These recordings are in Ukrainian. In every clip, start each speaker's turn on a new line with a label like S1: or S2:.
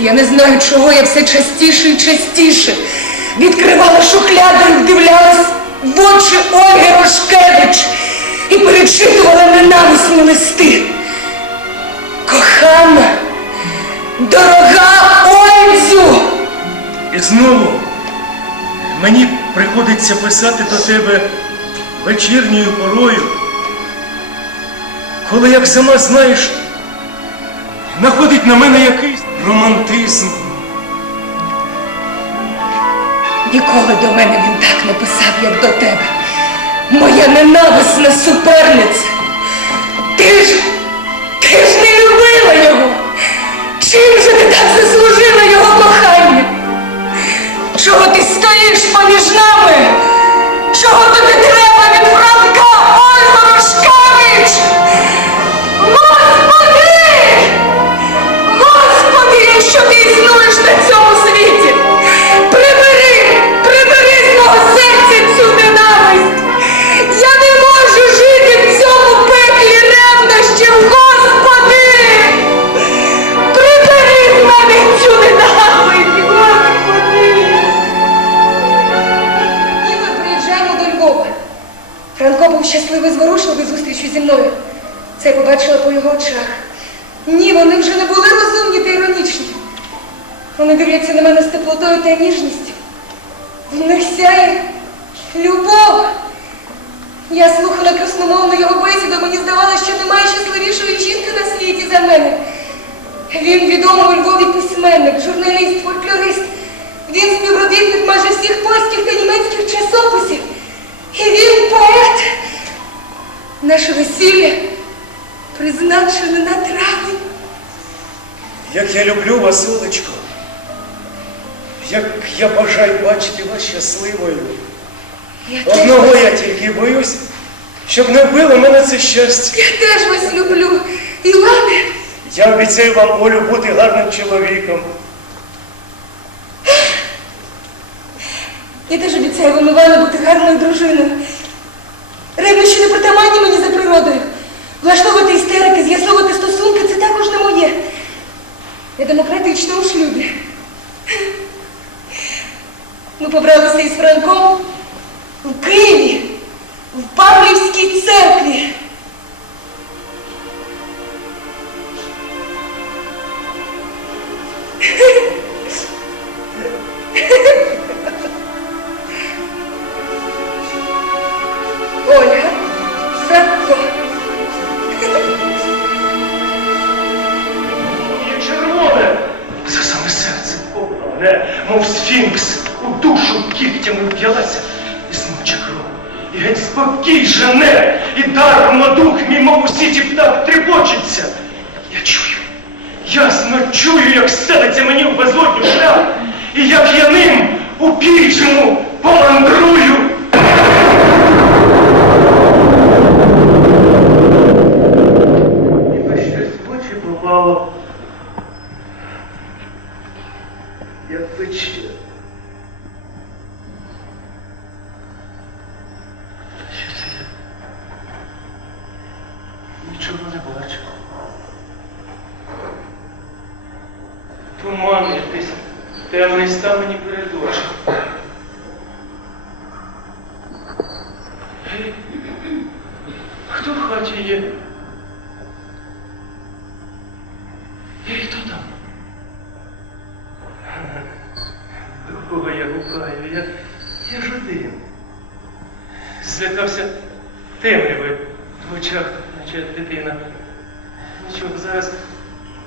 S1: Я не
S2: знаю, чого я все частіше і частіше відкривала шухляду і вдивлялась в очі Ольги Рошкевич і перечитувала ненависні листи. Кохана, дорога Ольцю!
S1: І знову мені приходиться писати до тебе вечірньою порою, коли, як сама знаєш, находить на мене якийсь романтизм.
S2: Ніколи до мене він так не писав, як до тебе. Моя ненависна суперниця. Ти ж, ти ж не любила його. Чим же ти так заслужила його кохання? Чого ти стоїш поміж нами? Чого тобі треба Побачила по його очах. Ні, вони вже не були розумні та іронічні. Вони дивляться на мене з теплотою та ніжністю. В них сяє любов. Я слухала красномовну його бесіду, мені здавалося, що немає щасливішої жінки на світі за мене. Він відомий у Львові письменник, журналіст, фольклорист. Він співробітник майже всіх польських та німецьких часописів. І він поет. Наше весілля призначене на травень.
S1: Як я люблю вас, Олечко, як я бажаю бачити вас щасливою.
S2: Я
S1: Одного
S2: вас,
S1: я тільки боюсь, щоб не вбило мене це щастя.
S2: я теж вас люблю. Іване,
S1: Я обіцяю вам, Олю, бути гарним чоловіком.
S2: я теж обіцяю вам, Іване, бути гарною дружиною. Ревнощі не притаманні мені за природою. Влаштовувати істерики, з'ясовувати стосунки це також не моє. Я демократична у шлюбі. Ми побралися із Франком в Києві, в Павлівській церкві.
S1: Мов сфінкс, у душу кігтями вп'ялася і смоче кров. І геть спокій жене, і даром дух мій, мов у сіті птах трепочеться. Я чую, ясно чую, як селиться мені в безводню шлях, і як я ним у пічому помандрую. Ніби щось в очі попало. Як пече. Що це я? Нічого не бачу. Туман якийсь темний став мені перед. Хто в хаті є? Ей, хто там? До кого я гукаю? Я, я ж один. Злякався темряви в очах, наче дитина. Нічого, зараз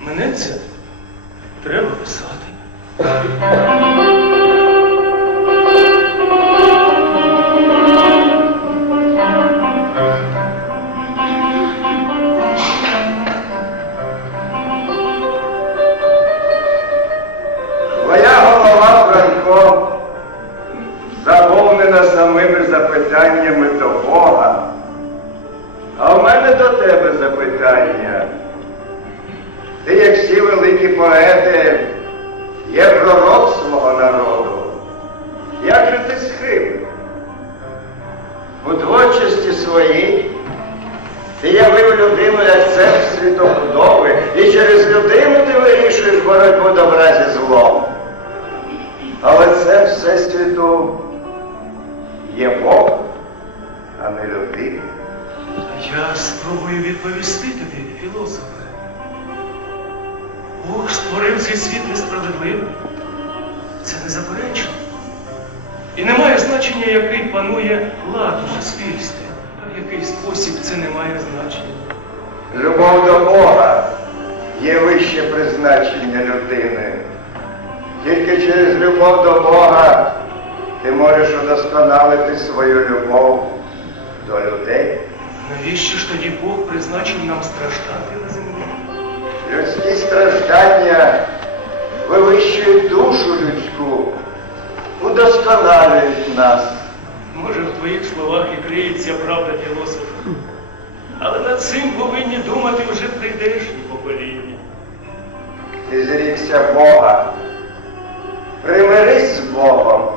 S1: минеться. Треба писати.
S3: Твоя голова, Гранко, Заповнена самими запитаннями до Бога. А в мене до тебе запитання. Ти, як всі великі поети, є пророк свого народу. Як же ти схиб? У творчості своїй ти явив людину як центр світобудови, і через людину ти вирішуєш боротьбу добра зі злом. Але це всесвіту є Бог, а не людина.
S1: Я спробую відповісти тобі, філософе. Бог створив цей світ несправедливо. Це не заперечно. І не має значення, який панує лад у суспільстві. А в який спосіб це не має значення.
S3: Любов до Бога є вище призначення людини. Тільки через любов до Бога ти можеш удосконалити свою любов до людей.
S1: Навіщо ж тоді Бог призначив нам страждати?
S3: Людські страждання вивищують душу людську, удосконалюють нас.
S1: Може, в твоїх словах і криється правда філософа. Але над цим повинні думати вже прийдешні покоління.
S3: Ти зрікся Бога. Примирись з Богом